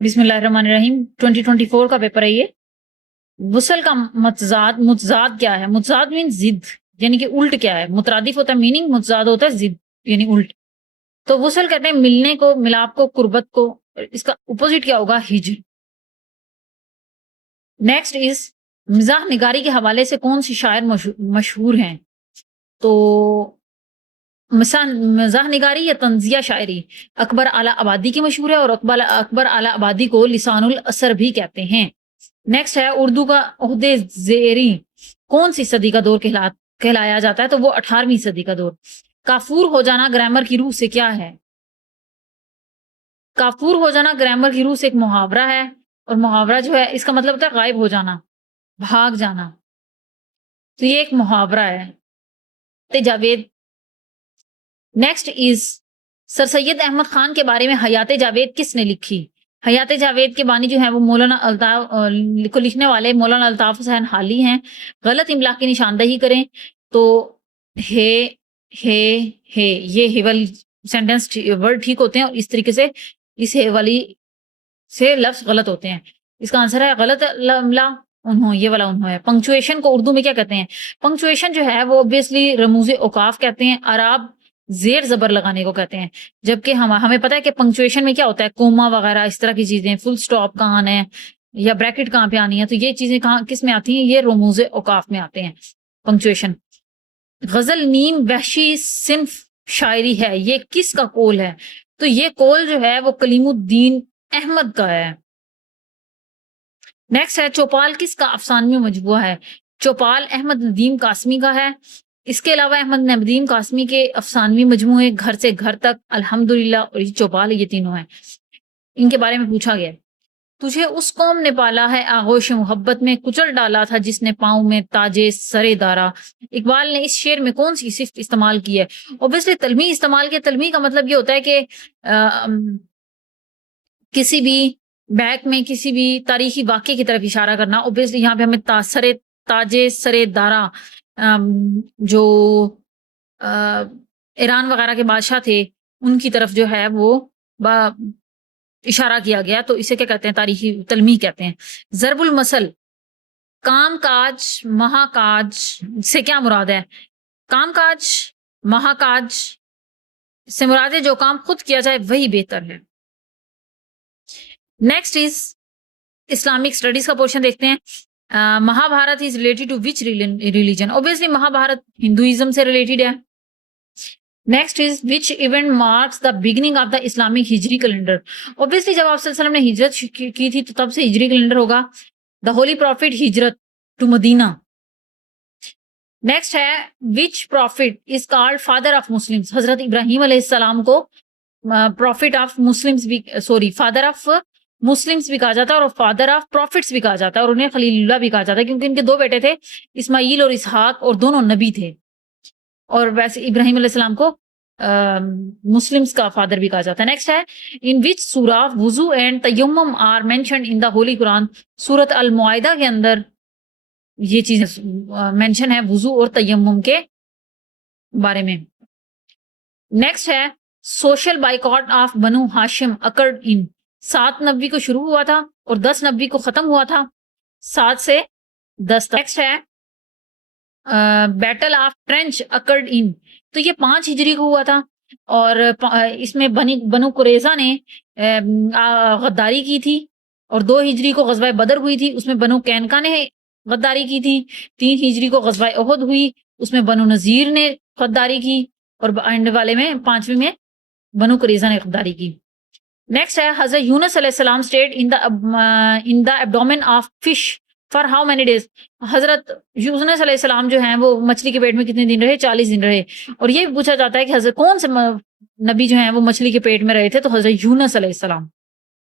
बिस्मिल्लाहिर्रहमानिर्रहीम 2024 का पेपर है ये। वुसल का मुतजाद मुतजाद क्या है? मुतजाद मीन जिद, यानी कि उल्ट क्या है? मुतरादिफ होता है मीनिंग, मुतजाद होता है जिद यानी उल्ट। तो वुसल कहते हैं मिलने को, मिलाप को, कुर्बत को। इसका अपोजिट क्या होगा? हिज्र। नेक्स्ट इज मिजाह निगारी के हवाले से कौन सी शायर मशहूर हैं? तो मजाह निगारी या तंजिया शायरी अकबर आला आबादी की मशहूर है, और अकबर आला आबादी को लिसानुल असर भी कहते हैं। नेक्स्ट है उर्दू का ओहदे जेरी कौन सी सदी का दौर कहलाया जाता है? तो वो 18वीं सदी का दौर। काफूर हो जाना ग्रामर की रूह से क्या है? काफूर हो जाना ग्रामर की रूह से एक मुहावरा है, और मुहावरा जो है इसका मतलब होता है गायब हो जाना, भाग जाना। तो ये एक मुहावरा है। ते Javed. Next is sir Syed Ahmad Khan के बारे में हयात जावेद किसने लिखी? हयात जावेद के बानी जो है वो मौलाना अल्ताफ को लिखने वाले मौलाना अल्ताफ हुसैन हाली हैं। गलत इमला की निशानदही करें तो हे हे हे ये हे वाली सेंटेंस वर्ड ठीक होते हैं, और इस तरीके से इस हे वाली से लफ्ज गलत होते हैं। इसका आंसर है गलत इमला उन्हों, ये वाला उन्हों है। पंक्चुएशन को उर्दू में क्या कहते हैं? पंक्चुएशन जो है वो ऑब्वियसली रमूज औकाफ कहते हैं, अराब जेर जबर लगाने को कहते हैं। जबकि हमें पता है कि पंक्चुएशन में क्या होता है, कोमा वगैरह इस तरह की चीजें, फुल स्टॉप कहाँ आना है या ब्रैकेट कहाँ पे आनी है, तो ये चीजें कहाँ किस में आती हैं? ये रमूज औकाफ में आते हैं पंक्चुएशन। गजल नीम वहशी सिंफ शायरी है, ये किसका कोल है? तो ये कोल जो है वो कलीमुद्दीन अहमद का है। नेक्स्ट है चौपाल किसका अफसानवी मजबूआ है? चौपाल अहमद नदीम कासमी का है। इसके अलावा अहमद नदीम कासमी के अफसानवी मजमूए घर से घर तक, अल्हम्दुलिल्लाह और ये चौपाल, ये तीनों हैं। इनके बारे में पूछा गया। तुझे उस कौम ने पाला है आगोश मोहब्बत में, कुचल डाला था जिसने पाँव में ताजे सरे दारा। इकबाल ने इस शेर में कौन सी सिफ्त इस्तेमाल की है? ऑब्वियसली तलमी इस्तेमाल किया। तलमी का मतलब ये होता है कि किसी भी बैक में किसी भी तारीखी वाक्य की तरफ इशारा करना। ऑब्वियसली यहाँ पे हमें ताजे सरे दारा जो ईरान वगैरह के बादशाह थे उनकी तरफ जो है वो इशारा किया गया, तो इसे क्या कहते हैं? तारीखी तलमी कहते हैं। जरबुल मसल काम काज महाकाज से क्या मुराद है? काम काज महाकाज से मुराद है जो काम खुद किया जाए वही बेहतर है। नेक्स्ट इज इस्लामिक स्टडीज का पोर्शन देखते हैं। Mahabharata is related to which religion? Obviously Mahabharata Hinduism से रिलेटेड है। Next is which event marks the beginning of the Islamic Hijri calendar? Obviously जब आप सल्लल्लाहु अलैहि वसल्लम ने हिजरत की थी तो तब से हिजरी कैलेंडर होगा। द होली प्रॉफिट हिजरत टू मदीना। नेक्स्ट है which prophet is called father of Muslims? हजरत इब्राहिम अलैहिस्सलाम को प्रॉफिट ऑफ मुस्लिम्स भी, सॉरी फादर ऑफ मुस्लिम्स भी कहा जाता है और फादर ऑफ प्रॉफिट्स भी कहा जाता है, और उन्हें खलीलुल्लाह भी कहा जाता है क्योंकि इनके दो बेटे थे, इस्माइल और इसहाक, और दोनों नबी थे। और वैसे इब्राहिम अलैहिस्सलाम को मुस्लिम्स का फादर भी कहा जाता है। नेक्स्ट है इन विच सूरा वुजू एंड तयम्मुम are mentioned in the holy Quran? सूरत अल मुआइदा के अंदर ये चीज मेंशन है वुजू और तयम्मुम के बारे में। नेक्स्ट है social boycott of Banu Hashim occurred in? 7 नबी को शुरू हुआ था और 10 नबी को खत्म हुआ था, 7 से 10 तक। नेक्स्ट है battle of trench occurred in? तो ये 5 हिजरी को हुआ था, और इसमें बनु कुरैजा ने गद्दारी की थी, और 2 हिजरी को गज़वा बदर हुई थी, उसमें बनु कैनका ने गद्दारी की थी। 3 हिजरी को गज़वा उहद हुई, उसमें बनु नज़ीर ने गद्दारी की, और एंड वाले में 5वीं में बनु कुरैजा ने गद्दारी की। नेक्स्ट है हजरत यूनुस अलैहिस्सलाम stayed in the abdomen of fish for how many days? हजरत यूनुस अलैहिस्सलाम जो हैं वो मछली के पेट में कितने दिन रहे? 40 दिन रहे। और ये भी पूछा जाता है कि हजरत कौन से नबी जो हैं वो मछली के पेट में रहे थे? तो हजरत यूनुस अलैहिस्सलाम।